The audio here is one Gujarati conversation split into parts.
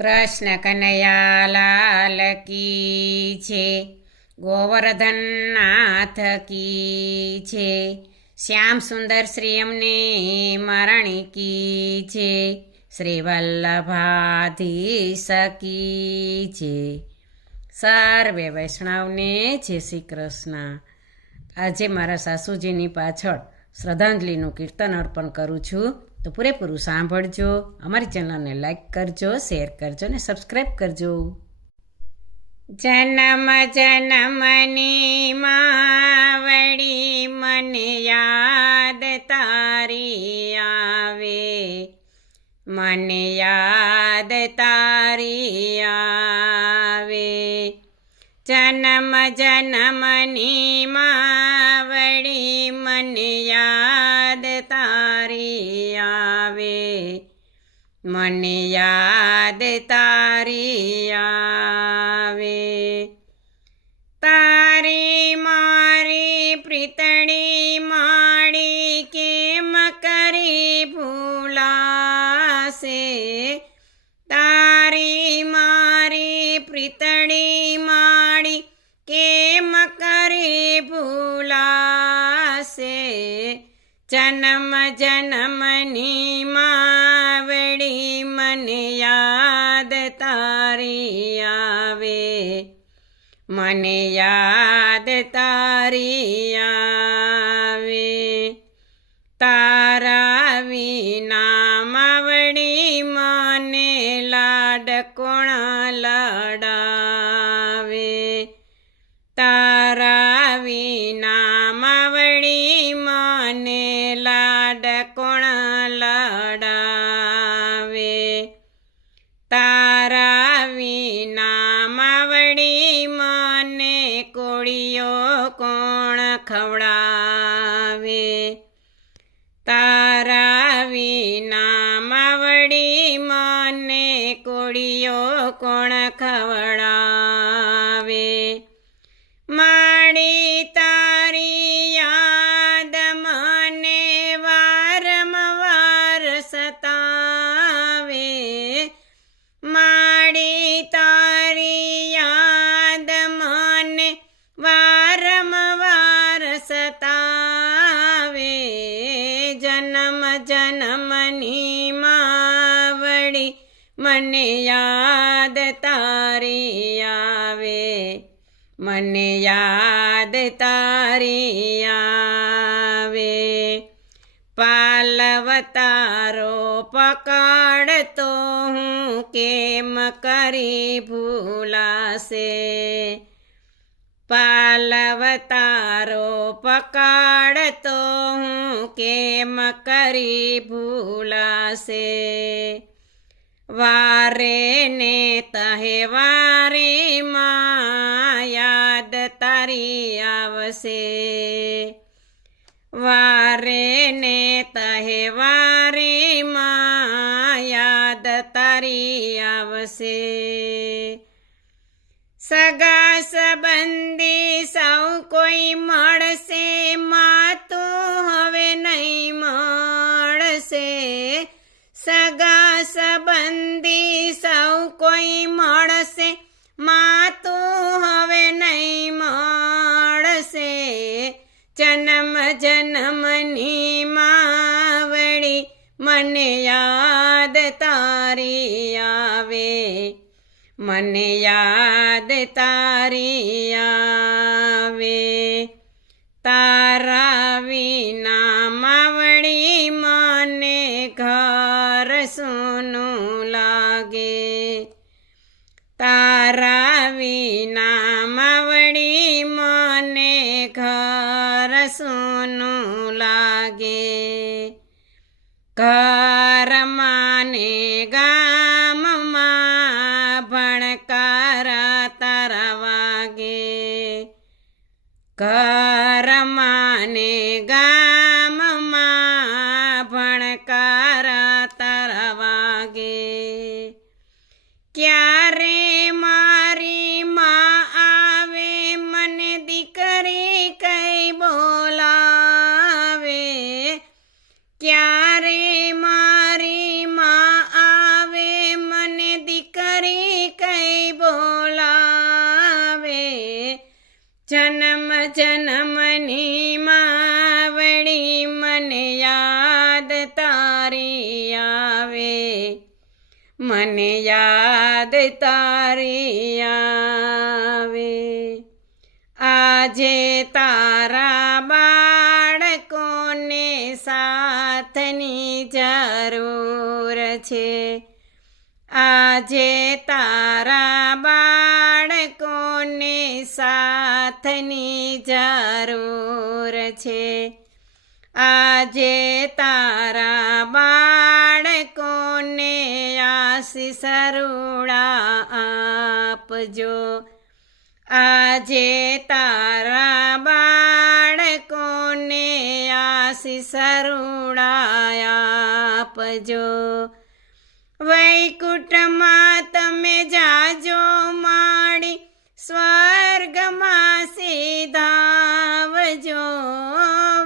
કૃષ્ણ કનૈયા લાલ કી છે, ગોવર્ધન નાથ કી છે, શ્યામ સુંદર શ્રી અમને મરણી કી છે, શ્રી વલ્લભાધીશ કી છે. સર્વે વૈષ્ણવને જય શ્રી કૃષ્ણ. આજે મારા સાસુજીની પાછળ શ્રદ્ધાંજલિનું કીર્તન અર્પણ કરું છું, તો પૂરેપૂરું સાંભળજો. અમારી ચેનલને લાઈક કરજો, શેર કરજો અને સબસ્ક્રાઈબ કરજો. જન્મ જન્મની માવડી મને યાદ તારી આવે, મને યાદ તારી આવે. જન્મ જન્મની માવડી મને યાદ તારી આવે, મને યાદ તારી આવે. તારી મારી પ્રીતણી માડી કેમ કરી ભૂલાશે, તારી મારી પ્રીતણી માડી કેમ કરી ભૂલાશે. જન્મ જન્મની માવડી મને યાદ તારી આવે, મને યાદ તારી આવે. તારા વિના માવડી મને લાડ કોણ લડાવે, તારા વિના માવડી મને લાડ કોણ લડાવે. તારા વિના માવડી મને કોળિયો કોણ ખવડાવે, તારા વિના માવડી મને કોળિયો કોણ ખવડાવે. માડી તારી યાદ મને વારંવાર સતાવે, માડી તારી યાદ મને વારંવાર સતાવે. જન્મ જન્મની માવડી મને યાદ તારી આવે, મને યાદ તારી આવે. પાલવતારો પકડતો હું કેમ કરી ભૂલાશે, પાલવતારો પકડતો હું કેમ કરી ભૂલાશે. વારે ને તહેવારે માં યાદ તારી આવશે, વારે ને તહેવારે માં યાદ તારી આવશે. સગા સંબંધી સૌ કોઈ મળશે, માં તો હવે નહીં મળશે. સગા સંબંધી સૌ કોઈ મળશે, માં તો હવે નહીં મળશે. જન્મ જન્મની માવડી મને યાદ તારી આવે, મને યાદ તારી આવે. તારા વિના માવડી મને ઘર સૂનું લાગે, તારા વિના માવડી મને ઘર સૂનું લાગે. ઘરમાં ને ગામમાં ભણકારા તારા વાગે, ઘરમાં ને ગામમાં ભણકારા તારા વાગે. ક્યારે મારી માં આવે, મને દીકરી કઈ બોલાવે, ક્યારે મારી માં આવે, મને દીકરી જન્મની માવડી મને યાદ તારી આવે, મને યાદ તારી આવે. આજે તારા બાળકોને સાથની જરૂર છે, આજે તારા બાળકોને સાથની જરૂર છે, આજે તારા બાળકોને આશીષ રૂડા આપજો, આજે તારા બાળકોને આશીષ રૂડા આપજો. વૈકુંઠમાં તમે જાજો માડી, સ્વર્ગમાં સીધાવજો.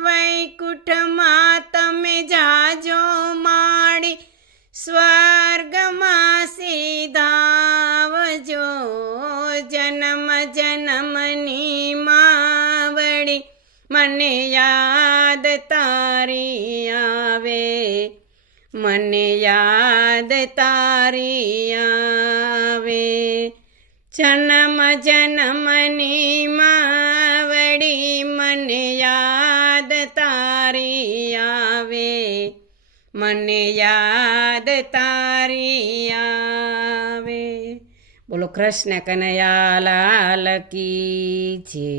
વૈકુંઠમાં તમે જાજો માડી, સ્વર્ગમાં સીધાવજો. જન્મ જન્મની માવડી મને યાદ તારી આવે, મને યાદ તારી આવે. જન્મ જન્મની માવડી મને યાદ તારી આવે, મને યાદ તારી આવે. બોલો કૃષ્ણ કનૈયા લાલ કી જય.